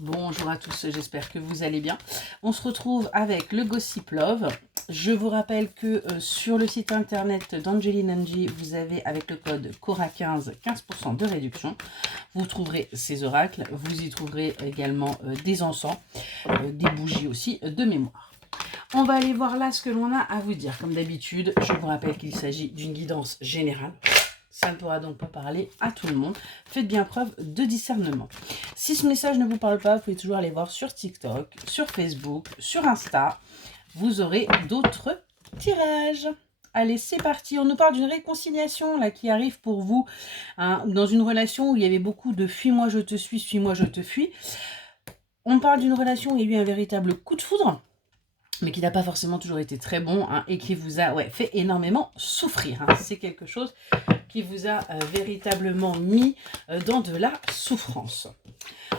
Bonjour à tous, j'espère que vous allez bien. On se retrouve avec le Gossip Love. Je vous rappelle que sur le site internet d'Angeline Angie, vous avez avec le code CORA15 15% de réduction. Vous trouverez ces oracles, vous y trouverez également des encens, des bougies aussi de mémoire. On va aller voir là ce que l'on a à vous dire. Comme d'habitude, je vous rappelle qu'il s'agit d'une guidance générale. Ça ne pourra donc pas parler à tout le monde. Faites bien preuve de discernement. Si ce message ne vous parle pas, vous pouvez toujours aller voir sur TikTok, sur Facebook, sur Insta. Vous aurez d'autres tirages. Allez, c'est parti. On nous parle d'une réconciliation là qui arrive pour vous hein, dans une relation où il y avait beaucoup de fuis-moi je te suis, suis-moi je te fuis. On parle d'une relation où il y a eu un véritable coup de foudre, mais qui n'a pas forcément toujours été très bon hein, et qui vous a fait énormément souffrir. Hein. C'est quelque chose qui vous a véritablement mis dans de la souffrance.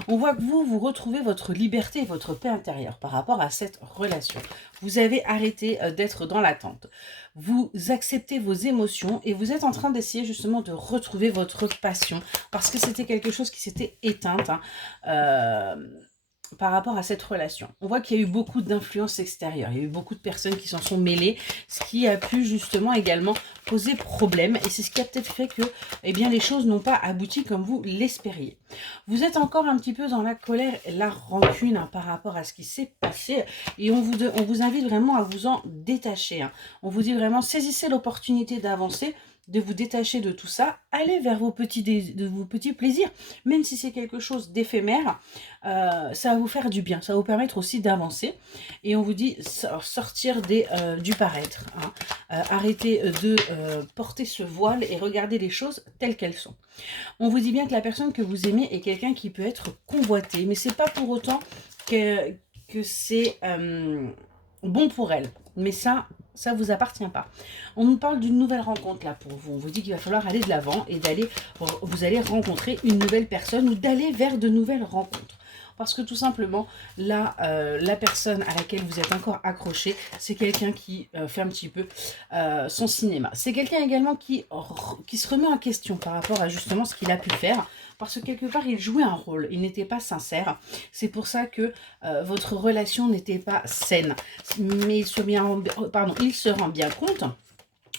On voit que vous retrouvez votre liberté et votre paix intérieure par rapport à cette relation. Vous avez arrêté d'être dans l'attente. Vous acceptez vos émotions et vous êtes en train d'essayer justement de retrouver votre passion parce que c'était quelque chose qui s'était éteinte. Hein, par rapport à cette relation. On voit qu'il y a eu beaucoup d'influences extérieures, il y a eu beaucoup de personnes qui s'en sont mêlées, ce qui a pu justement également poser problème et c'est ce qui a peut-être fait que eh bien, les choses n'ont pas abouti comme vous l'espériez. Vous êtes encore un petit peu dans la colère et la rancune hein, par rapport à ce qui s'est passé et on vous invite vraiment à vous en détacher. Hein. On vous dit vraiment saisissez l'opportunité d'avancer, de vous détacher de tout ça, allez vers vos petits plaisirs, même si c'est quelque chose d'éphémère, ça va vous faire du bien, ça va vous permettre aussi d'avancer. Et on vous dit sortir du paraître, hein. Arrêtez de porter ce voile et regarder les choses telles qu'elles sont. On vous dit bien que la personne que vous aimez est quelqu'un qui peut être convoité, mais c'est pas pour autant que c'est bon pour elle. Mais ça vous appartient pas. On nous parle d'une nouvelle rencontre là pour vous. On vous dit qu'il va falloir aller de l'avant et vous allez rencontrer une nouvelle personne ou d'aller vers de nouvelles rencontres. Parce que tout simplement, là, la personne à laquelle vous êtes encore accroché, c'est quelqu'un qui fait un petit peu son cinéma. C'est quelqu'un également qui se remet en question par rapport à justement ce qu'il a pu faire. Parce que quelque part, il jouait un rôle, il n'était pas sincère. C'est pour ça que votre relation n'était pas saine. Mais il se rend bien compte,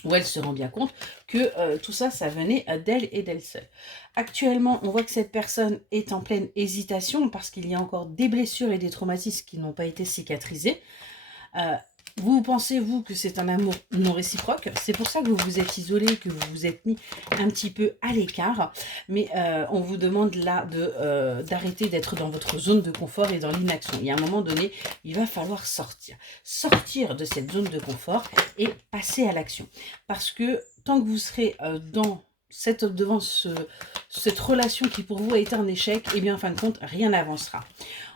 ou elle se rend bien compte, que tout ça, ça venait d'elle et d'elle seule. Actuellement, on voit que cette personne est en pleine hésitation parce qu'il y a encore des blessures et des traumatismes qui n'ont pas été cicatrisés. Vous pensez, vous, que c'est un amour non réciproque. C'est pour ça que vous vous êtes isolé, que vous vous êtes mis un petit peu à l'écart. Mais on vous demande là d'arrêter d'être dans votre zone de confort et dans l'inaction. Il y a un moment donné, il va falloir sortir. Sortir de cette zone de confort et passer à l'action. Parce que tant que vous serez devant cette relation qui pour vous a été un échec, et bien en fin de compte, rien n'avancera.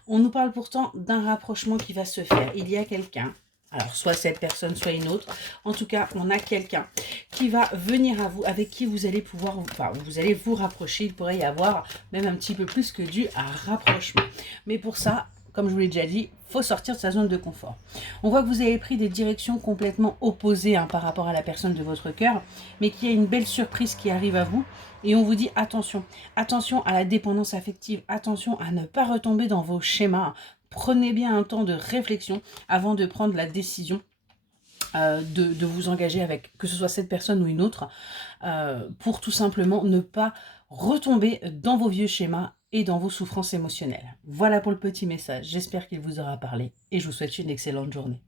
On nous parle pourtant d'un rapprochement qui va se faire. Il y a quelqu'un, alors soit cette personne, soit une autre. En tout cas, on a quelqu'un qui va venir à vous, avec qui vous allez pouvoir, vous allez vous rapprocher. Il pourrait y avoir même un petit peu plus que du rapprochement. Mais pour ça, comme je vous l'ai déjà dit, il faut sortir de sa zone de confort. On voit que vous avez pris des directions complètement opposées hein, par rapport à la personne de votre cœur, mais qu'il y a une belle surprise qui arrive à vous. Et on vous dit attention, attention à la dépendance affective, attention à ne pas retomber dans vos schémas. Prenez bien un temps de réflexion avant de prendre la décision de vous engager avec, que ce soit cette personne ou une autre, pour tout simplement ne pas retomber dans vos vieux schémas et dans vos souffrances émotionnelles. Voilà pour le petit message, j'espère qu'il vous aura parlé et je vous souhaite une excellente journée.